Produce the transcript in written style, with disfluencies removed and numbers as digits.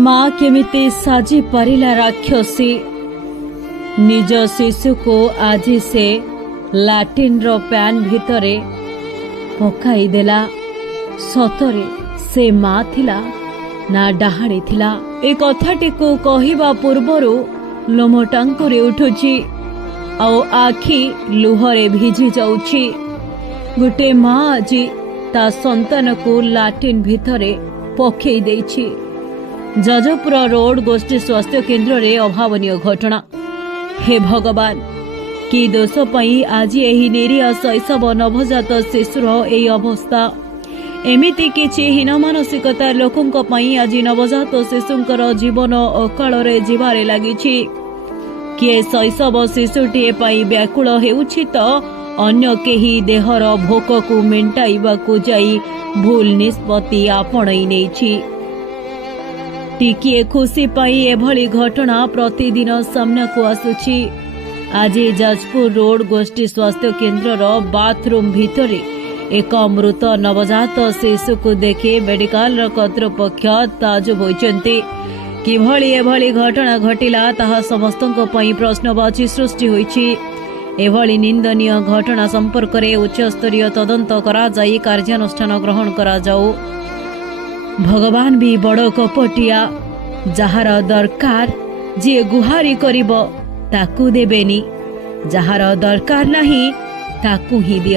माँ केमिति साजी पारिला राक्षसी निज शिशु को आज से लाट्रिन रो पैन भितरे पकाई देला। सतरे से माँ थिला ना डाहाणी थिला। ए कथाटी को कहिबा पूर्वरु लोम टांकुरी उठुची आउ आखि लुहरे भिजी जाउची। गोटे माँ आज ता संतान को लाट्रिन भितरे पकई देछि। जजपुर रोड गोष्ठी स्वास्थ्य केन्द्र रे अभावनीय घटना। हे भगवान, कि दोष पई आज एही निरीह शैशव नवजात शिशुर एही अवस्था। एमिति किछि हीन मानसिकता लोकंक पई आज नवजात शिशुंकर जीवन अकाल रे जीवारे लागिछि। किए शैशव शिशुटीए पई व्याकुल हेउछि तो अन्य केही देहर भोक को मेंटाइबाकू जाई भूल निष्पत्ति आपणई नेछि। टिकिए खुशी पाई एभली घटना प्रतिदिन सामना को आसुछि। आज जाजपुर रोड गोष्ठी स्वास्थ्य केन्द्र बाथरूम भितरे एक मृत नवजात शिशु को देखि मेडिकल कर्तृपक्ष ताजुब होइचंती। किभली एभली घटना घटिला ताहा समस्तक पई प्रश्नवाची सृष्टि होइछि। एभली निंदनीय घटना संपर्क में उच्च स्तरीय तदंत करा जाई कार्यानुष्ठान ग्रहण करा जाऊ। भगवान भी बड़ कपटिया। जहार दरकार जे गुहारी करिब ताकू देबेनी, जहार दरकार नहीं ताकू ही दिया।